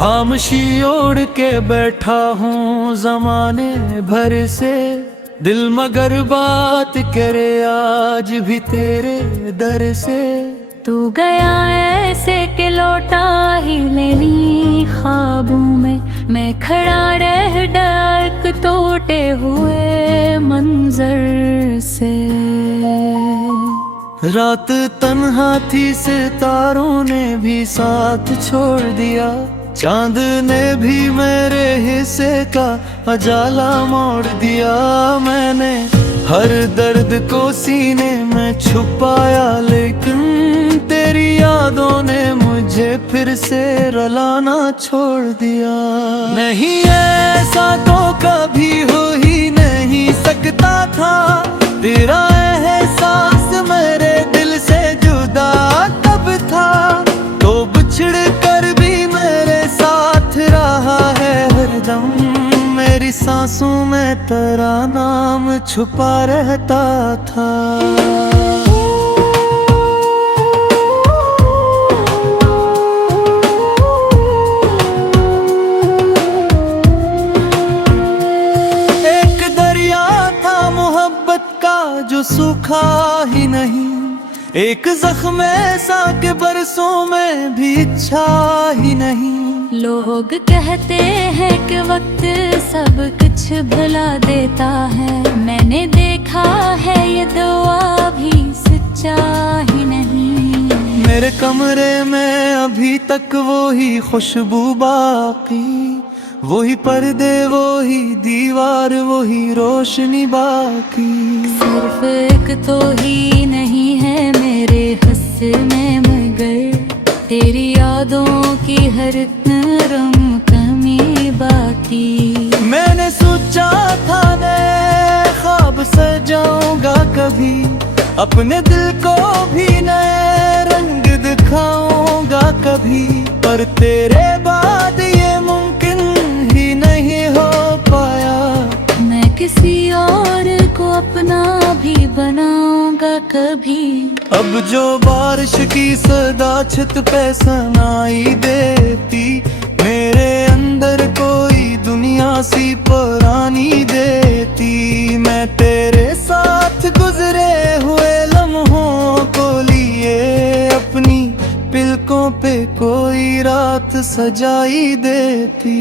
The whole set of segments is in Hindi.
खामोशी ओढ़ के बैठा हूँ जमाने भर से, दिल मगर बात करे आज भी तेरे दर से। तू गया ऐसे कि लौटा ही नहीं ख्वाबों में, मैं खड़ा रह डाक टूटे हुए मंजर से। रात तन्हा थी सितारों ने भी साथ छोड़ दिया, चांद ने भी मेरे हिस्से का उजाला मोड़ दिया। मैंने हर दर्द को सीने में छुपाया, लेकिन तेरी यादों ने मुझे फिर से रुलाना छोड़ दिया। नहीं ऐसा तो कभी हो ही नहीं सकता था, तेरा एहसास मेरे दिल से जुदा तब था। तो बिछड़ कर भी मेरे साथ रहा है हरदम, मेरी सांसों में तेरा नाम छुपा रहता था। एक दरिया था मोहब्बत का जो सूखा ही नहीं, एक जख्म ऐसा के बरसों में भी इच्छा ही नहीं। लोग कहते हैं कि वक्त सब कुछ भुला देता है, मैंने देखा है ये दुआ भी सच्चा ही नहीं। मेरे कमरे में अभी तक वो ही खुशबू बाकी, वही पर्दे वही दीवार वही रोशनी बाकी। सिर्फ एक तो ही नहीं है मेरे हिस्से में, मगर तेरी यादों की हर नरम कमी बाकी। मैंने सोचा था नए ख्वाब सजाऊंगा कभी, अपने दिल को भी नए रंग दिखाऊंगा कभी, पर तेरे बाद ये मुमकिन ही नहीं हो पाया। मैं किसी और को अपना भी बनाऊंगा कभी। अब जो बारिश की सदा छत पे सुनाई देती, मेरे अंदर कोई दुनिया सी पुरानी देती। मैं तेरे साथ गुजरे हुए लम्हों को लिए अपनी पलकों पे कोई रात सजाई देती।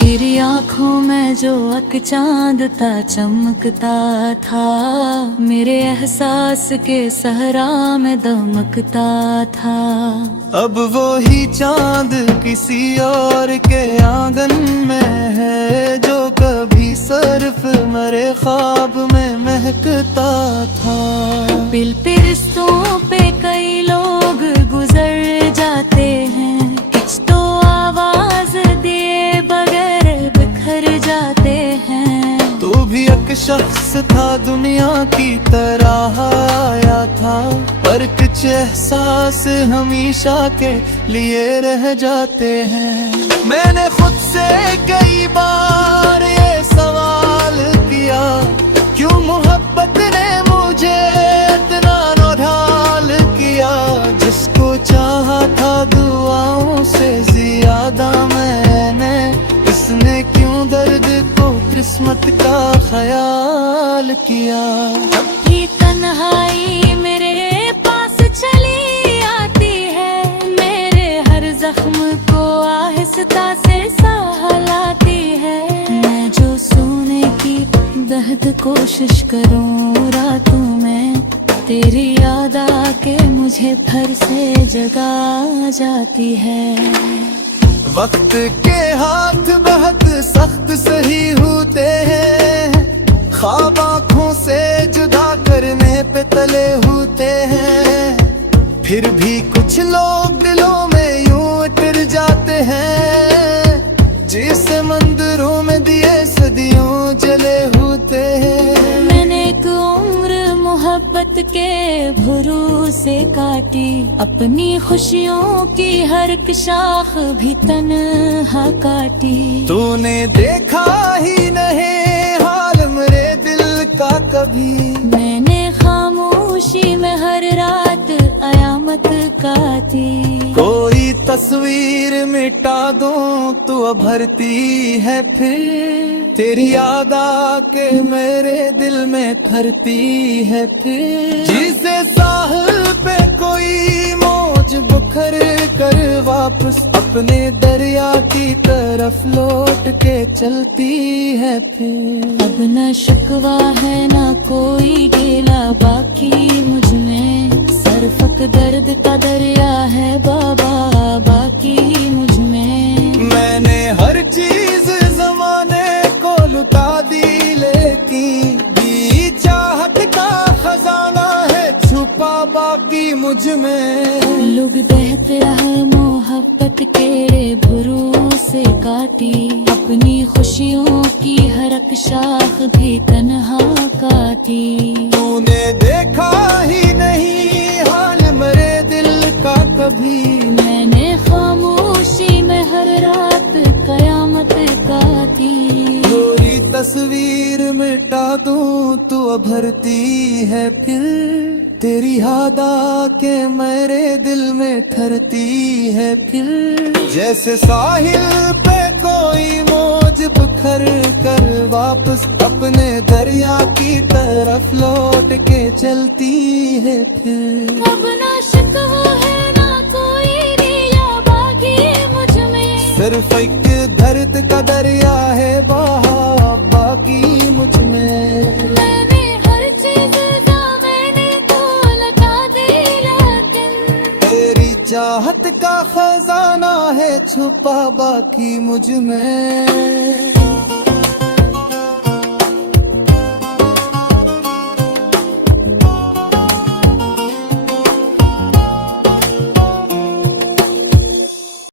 तेरी आँखों में जो अक चांद था चमकता था, मेरे एहसास के सहरा में दमकता था। अब वो ही चांद किसी और के आंगन में है, जो कभी सिर्फ मेरे ख्वाब में महकता था। बिल पे रिश्तों पे कई लोग गुजर जाते हैं, कुछ तो आवाज दिए बगैर बिखर जाते हैं। तू भी एक शख्स था दुनिया की तरह आया था, पर कुछ एहसास हमेशा के लिए रह जाते हैं। मैंने खुद से कई बार ये सवाल किया, क्यों मोहब्बत ने मुझे इतना नौढाल किया। जिसको चाहा था दुआओं से ज्यादा मैंने, इसने क्यों दर्द को किस्मत का ख्याल किया। अब भी तन्हाई मेरे पास चली आती है, मेरे हर जख्म को आहिस्ता से सहलाती है। मैं जो सोने की बेहद कोशिश करूं रातों में, तेरी याद आके मुझे फिर से जगा जाती है। वक्त के हाथ बहुत सख्त सही होते हैं, ख्वाब आँखों से जुदा करने पे तले होते हैं। फिर भी कुछ लोग दिलों में यूं उतर जाते हैं, जिसे मंदिरों में दिए सदियों जले होते हैं। मैंने एक उम्र मोहब्बत के भरोसे काटी, अपनी खुशियों की हर एक शाख भी तन्हा काटी। तूने देखा ही नहीं का कभी। मैंने खामोशी में हर रात कयामत गाती। कोई तस्वीर मिटा दूं तू उभरती है फिर, तेरी याद आके मेरे दिल में ठहरती है फिर। जिसे साहिल पे कोई मौज बुखर कर वापस अपने दरिया की तरफ लौट के चलती है फिर। अब न शिकवा है न कोई गिला बाकी मुझ में, सरफक दर्द का दरिया है बाबा बाकी मुझ में। मैंने हर चीज जमाने को लुटा दी, लेकिन दी चाहत का खजाना है छुपा बाकी मुझ में। लोग कहते हैं मोहब्बत के भरोसे काटी, अपनी खुशियों की हर एक शाख भी तन्हा काटी। तूने देखा ही नहीं हाल मेरे दिल का कभी। मैंने खामोशी में हर रात कयामत गाती। पूरी तस्वीर मिटा दूं तू उभरती है फिर, तेरी याद आके मेरे दिल में ठहरती है फिर। जैसे साहिल पे कोई मौज बुखर कर वापस अपने दरिया की तरफ लौट के चलती है फिर। अब ना शिकवा है ना कोई रिया बाकी मुझ में, सिर्फ एक दर्द का दरिया है बहा बाकी मुझ में। मैंने हर चीज मैंने तो लगा दी, लेकिन तेरी चाहत का खजाना है छुपा बाकी मुझ में।